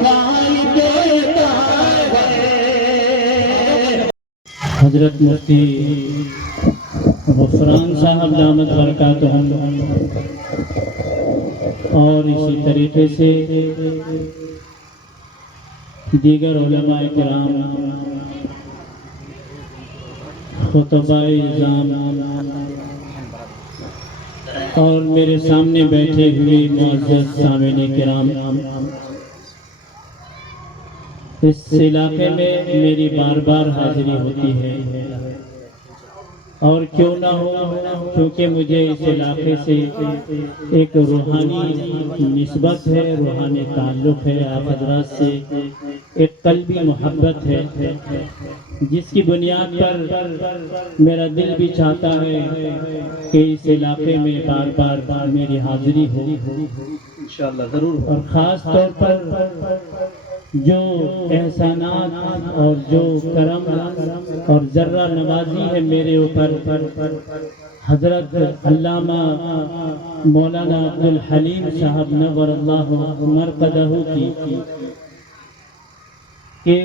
دکھائی دیتا ہے۔ حضرت مفتی غفران صاحب دامت برکاتہم اور اسی طریقے سے دیگر علماء کرام، خطباء اعظام اور میرے سامنے بیٹھے ہوئے معزز سامعین کرام، اس علاقے میں میری بار بار حاضری ہوتی ہے اور کیوں نہ ہو، کیونکہ مجھے اس علاقے سے ایک روحانی نسبت ہے، روحانی تعلق ہے، آپ حضرات سے ایک قلبی محبت ہے، جس کی بنیاد پر میرا دل بھی چاہتا ہے کہ اس علاقے میں بار بار میری حاضری ہو انشاءاللہ ضرور۔ اور خاص طور پر جو احسانات اور جو کرم اور ذرہ نوازی ہے میرے اوپر حضرت علامہ مولانا عبدالحلیم صاحب نور اللہ مرقدہ کی، کہ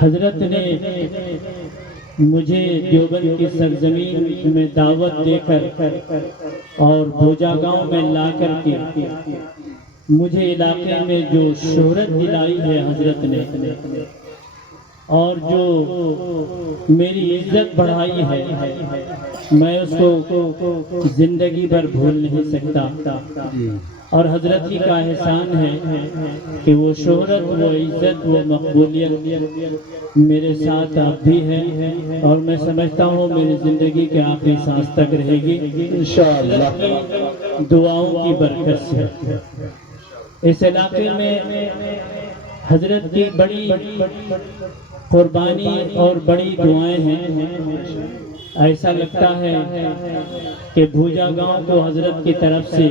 حضرت نے مجھے دیوبند کی سرزمین میں دعوت دے کر اور بھوجا گاؤں میں لا کر کے مجھے علاقے میں جو شہرت دلائی ہے حضرت نے، اور جو میری عزت بڑھائی ہے، میں اس کو زندگی بھر بھول نہیں سکتا۔ اور حضرت ہی کا احسان ہے کہ وہ شہرت، وہ عزت، وہ مقبولیت میرے ساتھ اب بھی ہے اور میں سمجھتا ہوں میری زندگی کے آخری سانس تک رہے گی انشاءاللہ، دعاؤں کی برکت سے۔ اس علاقے میں حضرت کی بڑی قربانی اور بڑی دعائیں ہیں۔ ایسا لگتا ہے کہ بھوجا گاؤں کو حضرت کی طرف سے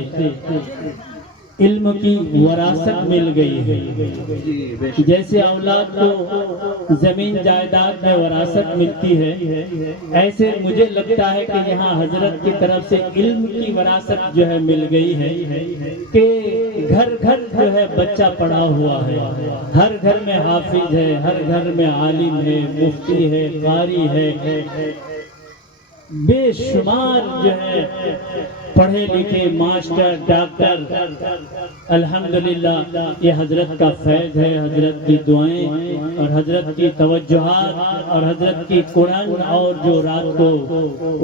علم کی وراثت مل گئی ہے، جیسے اولاد کو زمین جائیداد میں وراثت ملتی ہے، ایسے مجھے لگتا ہے کہ یہاں حضرت کی طرف سے علم کی وراثت جو ہے مل گئی ہے کہ گھر گھر جو ہے بچہ پڑھا ہوا ہے، ہر گھر میں حافظ ہے، ہر گھر میں عالم ہے، مفتی ہے، قاری ہے، بے شمار جو ہے پڑھے لکھے ماسٹر، ڈاکٹر، الحمدللہ یہ حضرت کا فیض ہے، حضرت کی دعائیں اور حضرت کی توجہات اور حضرت کی قرآن، اور جو رات کو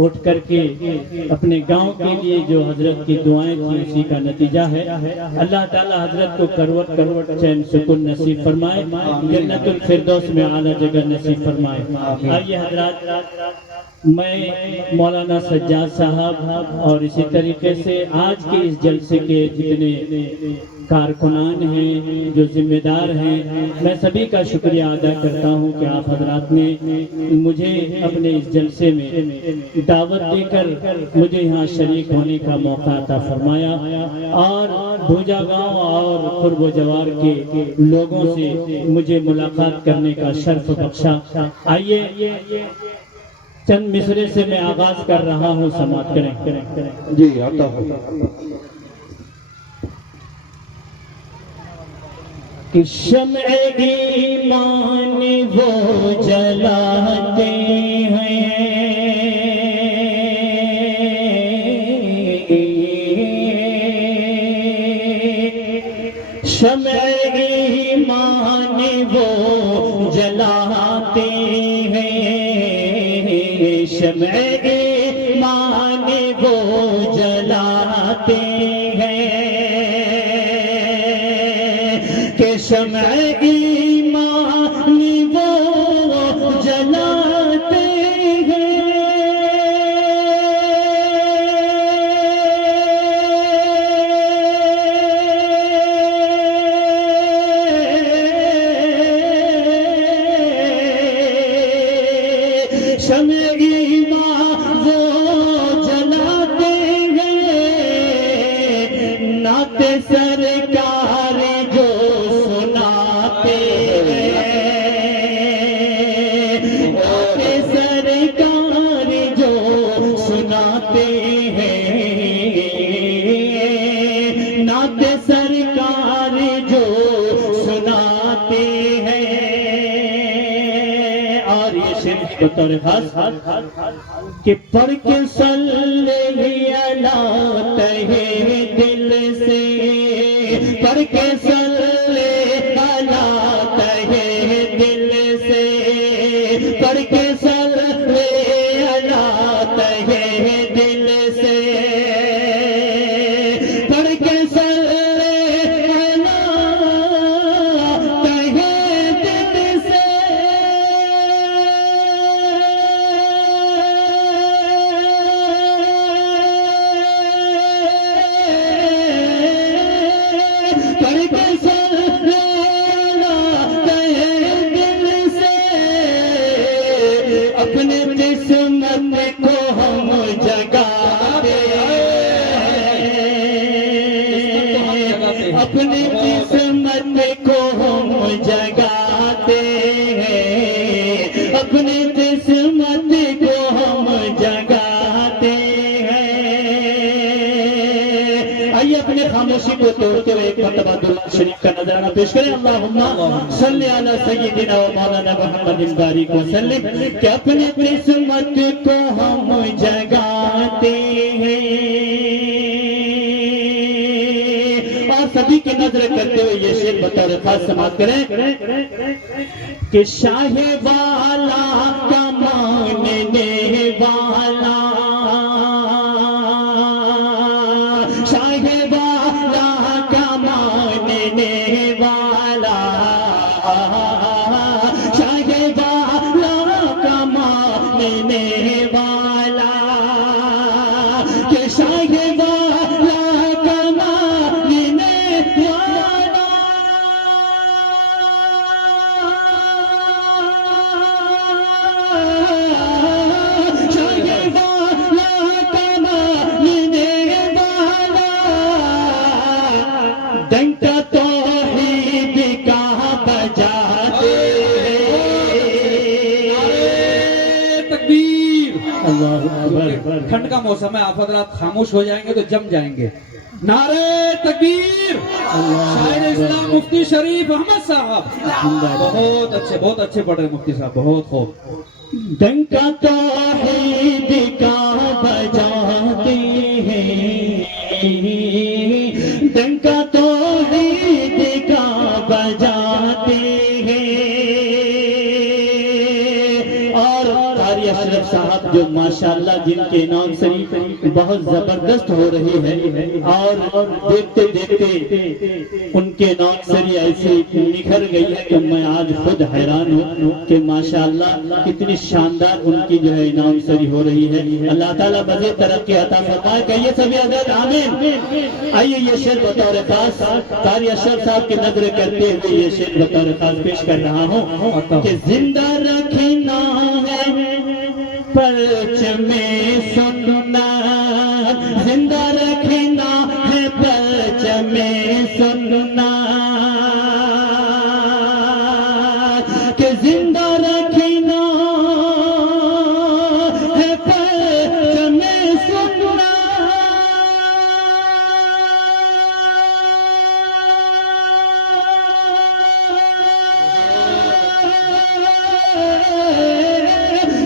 اٹھ کر کے اپنے گاؤں کے لیے جو حضرت کی دعائیں تھیں اسی کا نتیجہ ہے۔ اللہ تعالی حضرت کو کروٹ کروٹ چین سکون نصیب فرمائے، جنت الفردوس میں اعلیٰ جگہ نصیب فرمائے۔ آئیے حضرات، میں مولانا سجاد صاحب اور اسی طریقے سے آج کے اس جلسے کے جتنے کارکنان ہیں، جو ذمہ دار ہیں، میں سبھی کا شکریہ ادا کرتا ہوں کہ آپ حضرات نے مجھے اپنے اس جلسے میں دعوت دے کر مجھے یہاں شریک ہونے کا موقع عطا فرمایا اور بھوجا گاؤں اور قرب و جوار کے لوگوں سے مجھے ملاقات کرنے کا شرف بخشا۔ آئیے چند مصرے سے میں آغاز کر رہا ہوں، سماعت کریں۔ جی عطا ہو۔ کہ شمع ایمان وہ جلاتے ہیں، شمع ایمان وہ جلاتے ہیں، شمع ایمان وہ جلاتے ہیں، کہ شمع ایمان وہ جلاتے ہیں، شمع ایمان وہ جلاتے ہیں، نعت سرکار جو سناتے ہیں، نعت سرکار جو سناتے ہیں، نعت سرکار جو اور یہ شعر بطور خاص کہ پڑھ کے صلی اللہ تہے دل سے، پڑھ کے صلی اللہ تہے دل سے، پڑھ کے صلی اللہ تہے دل سے، پڑھ کے اپنے قسمت کو ہم جگاتے ہیں، اپنی قسمت کو ہم جگاتے ہیں، اپنی قسمت کو ہم جگاتے ہیں۔ آئیے اپنے خاموشی کو توڑتے ہوئے ایک مرتبہ درود شریف کا نذرانہ پیش کریں۔ اللہم صلی علی سیدنا و مولانا محمد بارک وسلم، کہ اپنی قسمت کو ہم جگاتے ہیں۔ اور سبھی کی نظر کرتے ہوئے یہ شعر بطور خاص سماعت کریں کہ شاہ والا کا ماننے والا، شاہ والا کا ماننے والا، شاہ والا کا ماننے والا، کہ شاہ والا کا ماننے والا، شاہ والا کا ماننے والا، ڈنکا توحید کا بجاتے تکبیر۔ اللہ اکبر۔ ٹھنڈ کا موسم ہے، آپ حضرات خاموش ہو جائیں گے تو جم جائیں گے۔ نعرہ تکبیر۔ شاعر اسلام مفتی شریف احمد صاحب بہت اچھے پڑھ رہے ہیں مفتی صاحب، بہت خوب۔ ڈنکا توحید کا بجاتے ہیں، ڈنکا توحید کا بجاتے ہیں۔ اور قاری اشرف صاحب جو ماشاءاللہ جن کے نام شریف بہت زبردست ہو رہی ہے، اور دیکھتے دیکھتے ان کے نام شریف ایسے نکھر گئی ہے کہ میں آج خود حیران ہوں کہ ماشاءاللہ کتنی شاندار ان کی جو ہے نام شریف ہو رہی ہے۔ اللہ تعالیٰ مزید ترقی عطا فرمائے۔ کہیے سبھی حضرات آمین۔ آئیے یہ شعر بطور خاص قاری اشرف صاحب کی نظر کرتے ہوئے یہ شعر بطور خاص پیش کر رہا ہوں کہ زندہ رکھنا ہے پرچم سننا، زندہ رکھنا ہے پرچم سننا، کہ زندہ رکھنا ہے پرچم سننا،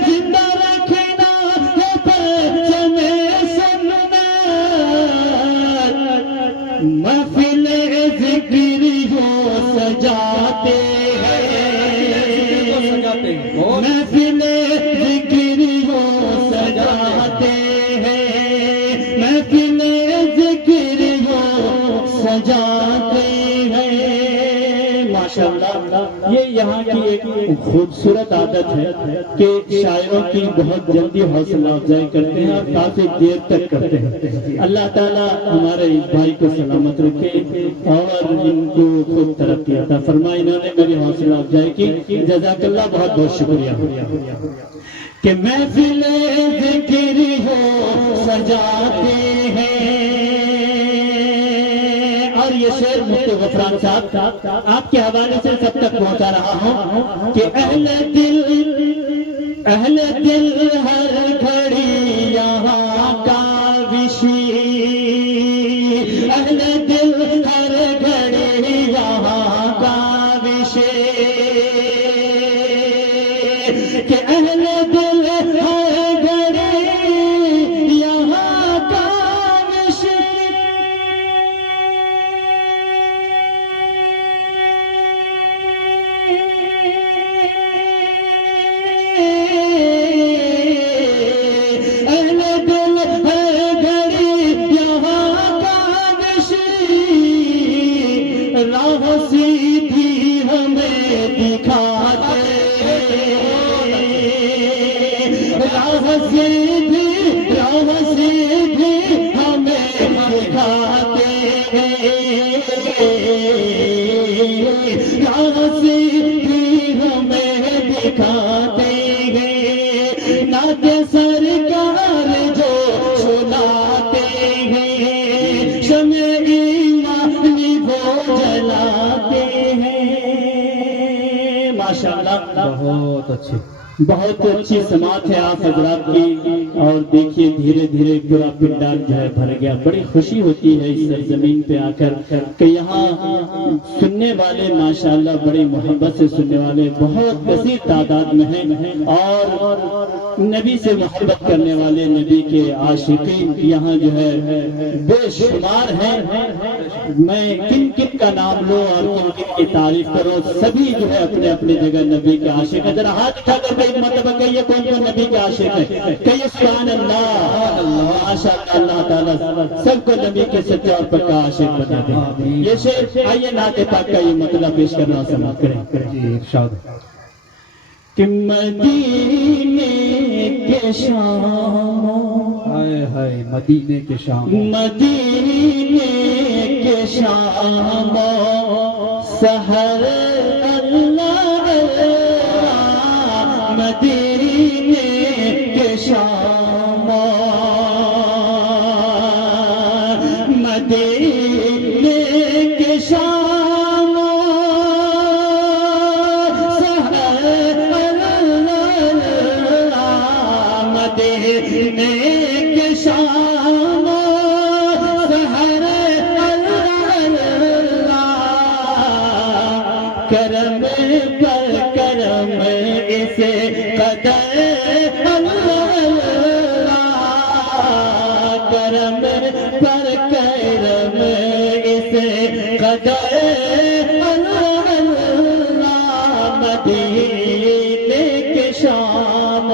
زندہ رکھنا ہے پرچم سننا، محفل ذکر یوں سجاتے ہیں، محفل ذکر یوں سجاتے ہیں، محفل ذکر یوں سجاتے ہیں۔ ماشاءاللہ یہ یہاں کی ایک خوبصورت عادت ہے کہ شاعروں کی بہت جلدی حوصلہ افزائی کرتے ہیں اور کافی دیر تک کرتے ہیں۔ اللہ تعالیٰ ہمارے اس بھائی کو سلامت رکھے اور ان کو خود ترقی عطا فرمائے۔ انہوں نے میری حوصلہ افزائی کی، جزاک اللہ، بہت بہت شکریہ۔ کہ محفل ذکر ہو سجاتے ہیں، اور یہ شعر مفتی غفران صاحب آپ کے حوالے سے سب تک پہنچا رہا ہوں کہ اہل دل ہر گھڑی یہاں کاوشی، اہل دل ہر گھڑی یہاں کاوشی، کہ اہل دل ہے گڑے یہاں کاوش اہل دل ہے گڑے یہاں کاوش راہ سیدھی ہمیں دکھاتے راہ سیدھی ہمیں دکھاتے راہ سیدھی ہمیں دکھاتے ہیں نعت سرکار جو سناتے ہیں شمع ایمانی وہ جلاتے ہیں ماشاءاللہ بہت اچھی بہت اچھی سماعت ہے آپ حضرات کی اور دیکھیے دھیرے دھیرے پورا پنڈال جو ہے بھر گیا بڑی خوشی ہوتی ہے اس سرزمین پہ آ کر کہ یہاں سننے والے ماشاءاللہ بڑی محبت سے سننے والے بہت کثیر تعداد میں ہیں اور نبی سے محبت کرنے والے نبی کے عاشقین یہاں جو ہے بے شمار ہیں میں کن کن کا نام لوں اور کن کن کی تعریف کروں سبھی جو ہے اپنے اپنے جگہ نبی کے عاشق ہیں ذرا ہاتھ اٹھا کر ایک مرتبہ کہیے کون کون نبی کے عاشق ہے کہیے سبحان اللہ ماشاءاللہ اللہ تعالیٰ سب کو نبی کے سچے اور پکا عاشق بنا دے یہ شعر آئیے نعت پاک کا یہ مطلب پیش کرنا سماعت کریں جی ارشاد کہ مدینے کے شام ہائے ہائے مدینے کے شام مدینے کے شام سحر اللہ مدینے کے شام مدینے کے شام سحر اللہ مدینے کے شام سحر اللہ کرم پر کرم اسے قدر اللہ کرم پر کرم اسے قدر اللہ مدینے کے شام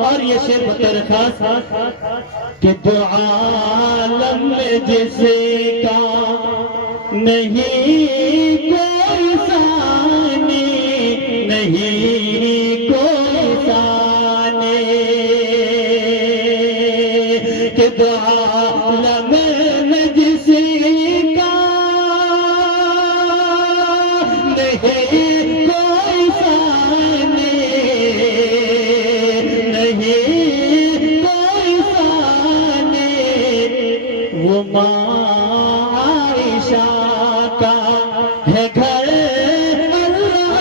اور یہ شعر بطور خاص کہ دو عالم میں جس کا نہیں کوئی ثانی نہیں کوئی ثانی کہ دو عالم میں جس کا نہیں کوئی ثانی نہیں کوئی ثانی وہ ماں عائشہ کا ہے گھر اللہ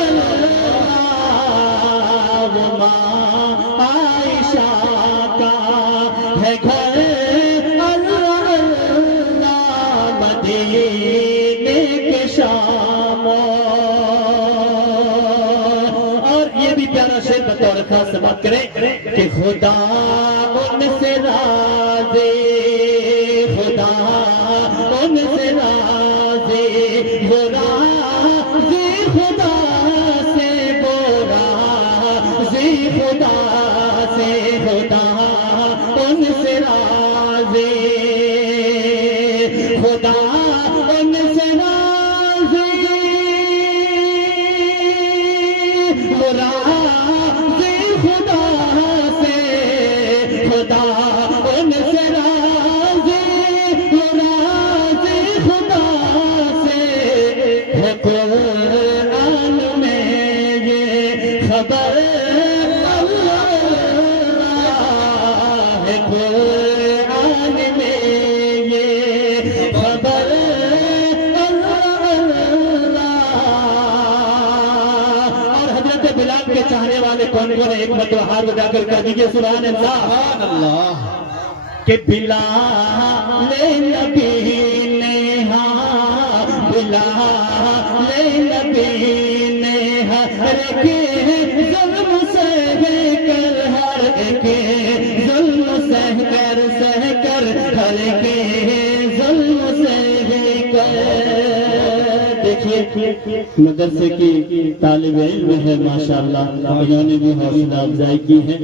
وہ ماں عائشہ کا ہے گھر اللہ مدینے کے شام اور یہ بھی پیارا شعر بطور خاص بات کریں کہ خدا ان سے راضی خدا ان سے راضی وہ راضی خدا سے وہ راضی خدا سے خدا ان سے راضی خدا ان سے راضی وہ راضی خدا سے خدا ان سے راضی وہ راضی خدا سے ہے قرآن میں یہ خبر اللہ ہے قرآن میں یہ خبر اللہ اور حضرت بلال کے چاہنے والے کون کون ایک مرتبہ ہاتھ اٹھا کر کہہ دیجیے سبحان اللہ اللہ کہ بلال نبی نے ہاں بلال نبی نے ہر مدرسے کی طالب علم ہے ماشاءاللہ، انہوں نے بھی حوصلہ افزائی کی ہے۔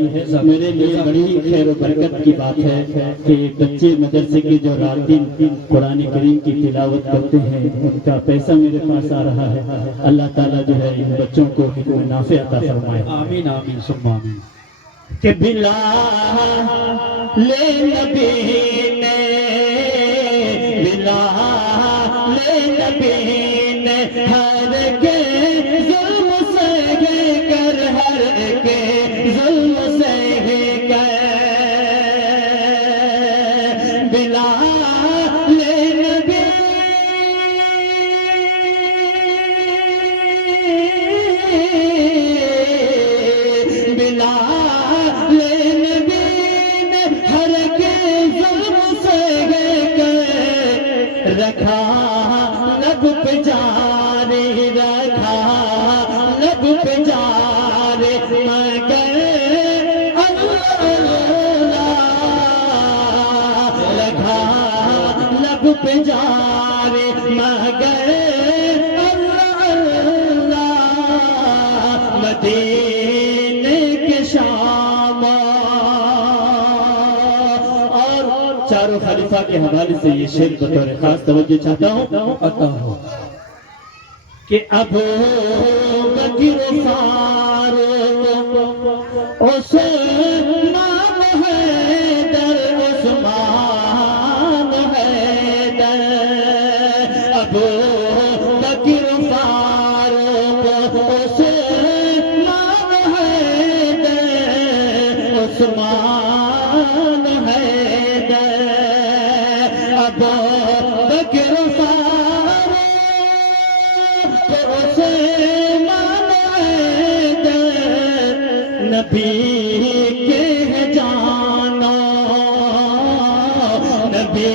میرے لیے بڑی خیر و برکت کی بات ہے کہ بچے مدرسے کے جو رات دن قرآن کریم کی تلاوت کرتے ہیں، ان کا پیسہ میرے پاس آ رہا ہے۔ اللہ تعالیٰ جو ہے ان بچوں کو حکم نافع عطا فرمائے۔ آمین آمین ثم آمین۔ کہ بلال نبی نے بلال نبی نے ہر کے ظلم سہ کر، ہر کے ظلم سہ کر، بلال نبی رکھا لب پہ جاری، رکھا لب پہ جاری، مگر اللہ رکھا لب پہ جاری، مگر اللہ مدینے کے شام۔ اور چاروں خلیفہ کے حوالے سے یہ شعر بطور خاص توجہ چاہتا ہوں عطا ہو کہ ابو بکر فاروق عثمان حیدر، عثمان حیدر، ابو بکر فاروق عثمان حیدر، عثمان حیدر، ابو بکر فاروق عثمان حیدر، نبی کے ہیں جانو، نبی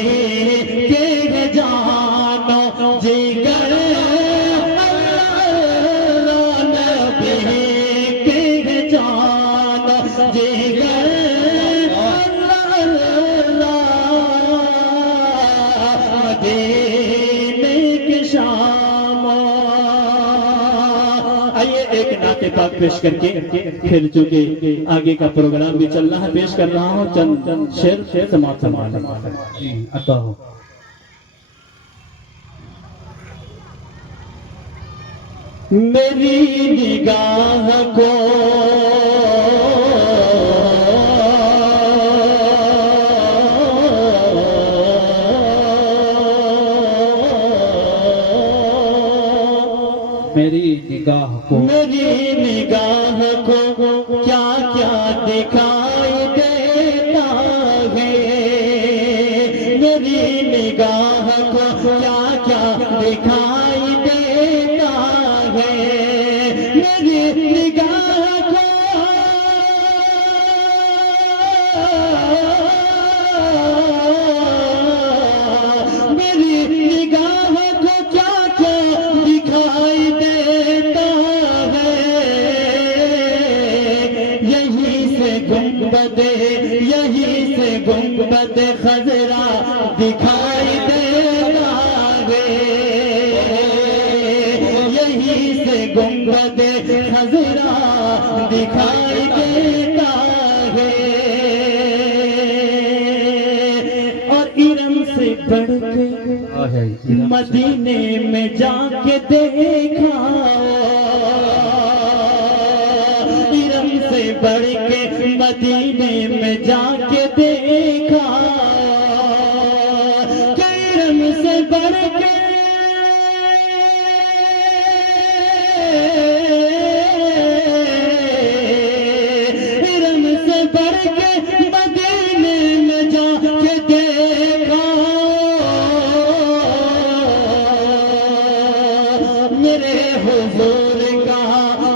کے ہیں جانو، جگر اللہ، نبی کے ہیں جانو، جگر مدینے کے شام۔ آئیے ایک نعت پاک پیش کر کے پھر چونکہ آگے کا پروگرام بھی چل رہا ہے، پیش کر رہا ہوں چند شعر سماعت فرمائیں۔ جی عطا ہو۔ میری نگاہ کو میری نگاہ کو، میری نگاہ کو کیا کیا دکھائی دیتا ہے، میری نگاہ کو کیا کیا دکھائی دیتا ہے، میری نگاہ کو میری نگاہ کو کیا کیا دکھائی دیتا ہے، یہی سے گنبد، یہی سے گنبد خضرا دکھائی دیتا ہے، یہی سے گنبد خضرا دکھائی دیتا ہے، اور ارم سے بڑھ کے مدینے میں جا کے دیکھا، ارم سے بڑھ کے مدینے میں جا کے دیکھا، کہ ارم سے بڑھ کے ارم سے بڑھ کے مدینے میں جا کے دیکھا، میرے حضور کا،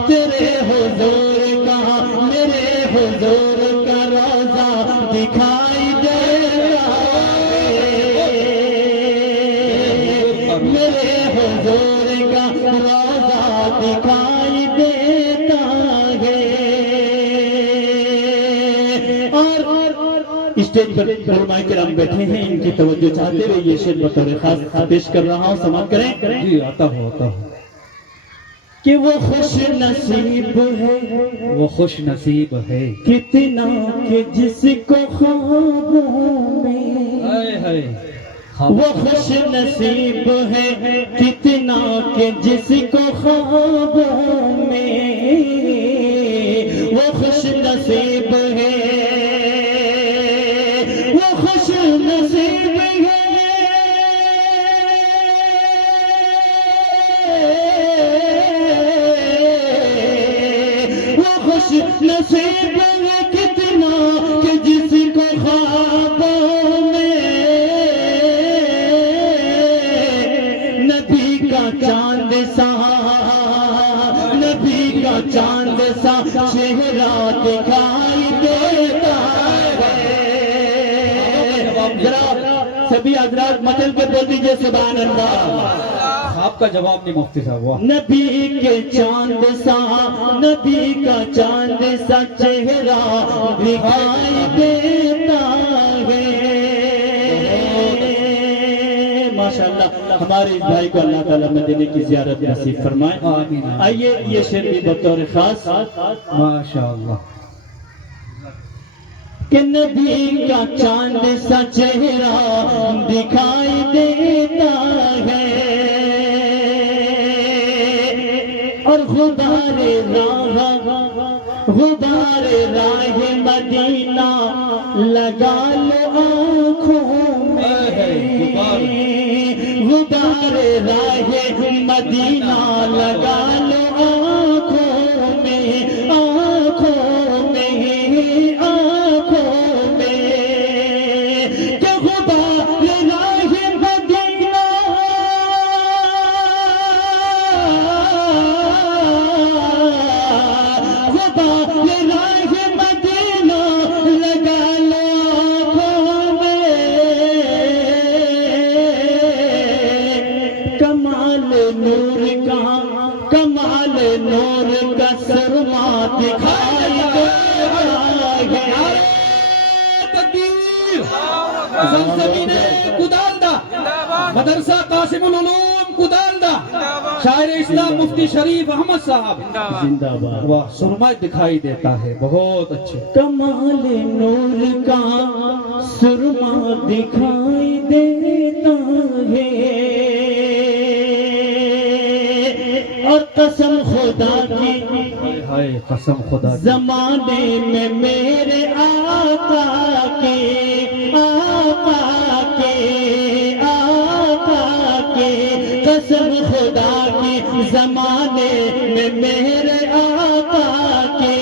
تیرے حضور کا، میرے حضور کا روضہ دکھائی دیتا ہے، میرے حضور کا روضہ دکھائی دیتا ہے۔ اور اسٹیج پر علماء کرام بیٹھے ہیں، ان کی توجہ چاہتے ہوئے یہ شعر بطور خاص پیش کر رہا ہوں، سماعت کریں۔ جی عطا ہو عطا ہو۔ کہ وہ خوش نصیب ہے، وہ خوش نصیب ہے کتنا کہ جس کو خوابوں میں، ہائے ہائے وہ خوش نصیب ہے کتنا کہ جس کو خوابوں میں، وہ خوش نصیب ہے، وہ خوش نصیب ہے، وہ خوش نصیب ہے کتنا کہ جس کو خوابوں میں نبی کا چاند سا، نبی کا چاند سا چہرہ دکھائی دیتا ہے۔ ذرا سبھی حضرات مچل کے بول دیجئے سبحان اللہ۔ آپ کا جواب نہیں مفتی صاحب، واہ نبی کے چاند سا، نبی کا چاند سا چہرہ دکھائی دیتا ہے۔ ماشاءاللہ ہمارے اس بھائی کو اللہ تعالیٰ مدینے کی زیارت نصیب فرمائے۔ آمین۔ آئیے یہ شعر بھی بطور خاص ماشاءاللہ۔ کہ نبی کا چاند سا چہرہ دکھائی دیتا ہے، اور غبار راہ، غبار راہ مدینہ لگا لو آنکھوں میں، غبار راہ مدینہ لگا لو آنکھوں میں، آنکھوں میں، آنکھوں میں، کہ غبار راہ مدینہ غبار راہ مدینہ لگا لو آنکھوں میں، کمال نور کا، کمال نور کا سرما دکھائی دیتا ہے۔ تکبیر، زمزمین کدالدہ، مدرسہ قاسم العلوم کدالدہ، شاعر اسلام مفتی شریف احمد صاحب زندہ باد۔ واہ، سرما دکھائی دیتا ہے، بہت اچھے۔ کمال نور کا سرما دکھائی دیتا ہے، اور قسم خدا کی، ہائے قسم خدا کی، زمانے میں میرے آقا کے، آقا کے، آقا کے، قسم خدا کی، زمانے میں میرے آقا کے،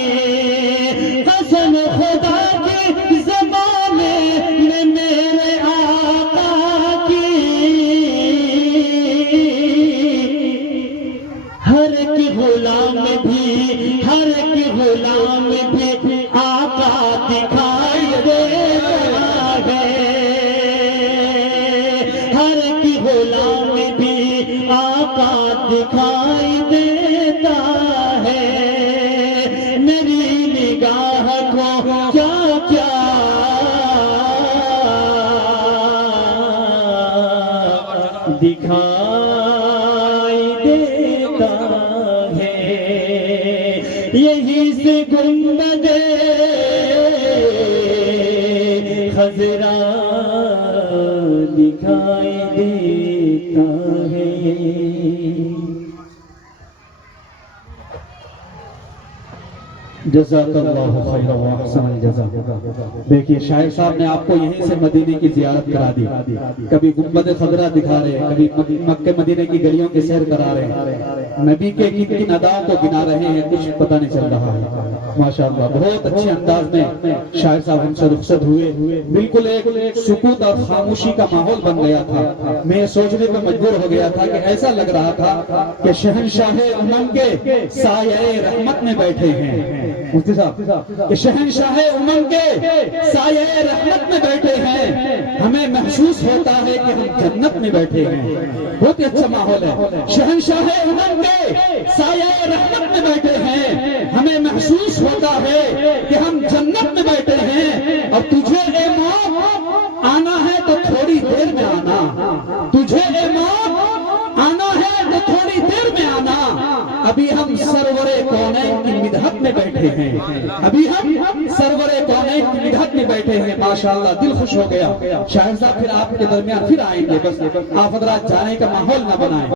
قسم خدا کی، زمانے میں میرے آقا کی، ہر ایک غلام بھی، ہر ایک غلام بھی آقا دکھائی دیتا ہے، ہر ایک غلام بھی آقا دکھائی دیتا ہے، میری نگاہ کو کیا کیا دکھائی دیتا ہے، یہی سے گنبد خضرا دکھائی دیتا ہے۔ جزاک اللہ خیر و احسن الجزا۔ دیکھیے شاعر صاحب نے آپ کو یہیں سے مدینے کی زیارت کرا دی، کبھی گنبد خضرا دکھا رہے ہیں، کبھی مکہ مدینے کی گلیوں کی سیر کرا رہے ہیں، نبی کے کن اداؤں کو گنا رہے ہیں، کچھ پتہ نہیں چل رہا ہے۔ ماشاءاللہ بہت اچھے انداز میں شاعر صاحب ہم سے رخصت ہوئے، بالکل ایک سکوت اور خاموشی کا ماحول بن گیا تھا۔ میں سوچنے پہ مجبور ہو گیا تھا کہ ایسا لگ رہا تھا کہ شہنشاہ امم کے سایہ رحمت میں بیٹھے ہیں، مفتی صاحب کہ شہنشاہ امم کے سایہ رحمت میں بیٹھے ہیں، ہمیں محسوس ہوتا ہے کہ ہم جنت میں بیٹھے ہیں۔ بہت ہی اچھا ماحول ہے، شہنشاہ امم کے سایہ رحمت میں بیٹھے ہیں، ہمیں محسوس ہوتا ہے کہ ہم جنت میں بیٹھے ہیں۔ اور تجھے اے موت آنا ہے تو تھوڑی دیر میں آنا، تجھے اے موت آنا ہے تو تھوڑی دیر میں آنا، ابھی ہم سرور کونین کی مدحت میں بیٹھے ہیں، ابھی ہم سرور کونین کی مدحت میں بیٹھے ہیں، ماشاءاللہ دل خوش ہو گیا۔ شاہد صاحب پھر آپ کے درمیان پھر آئیں گے، بس آپ حضرات جانے کا ماحول نہ بنائیں۔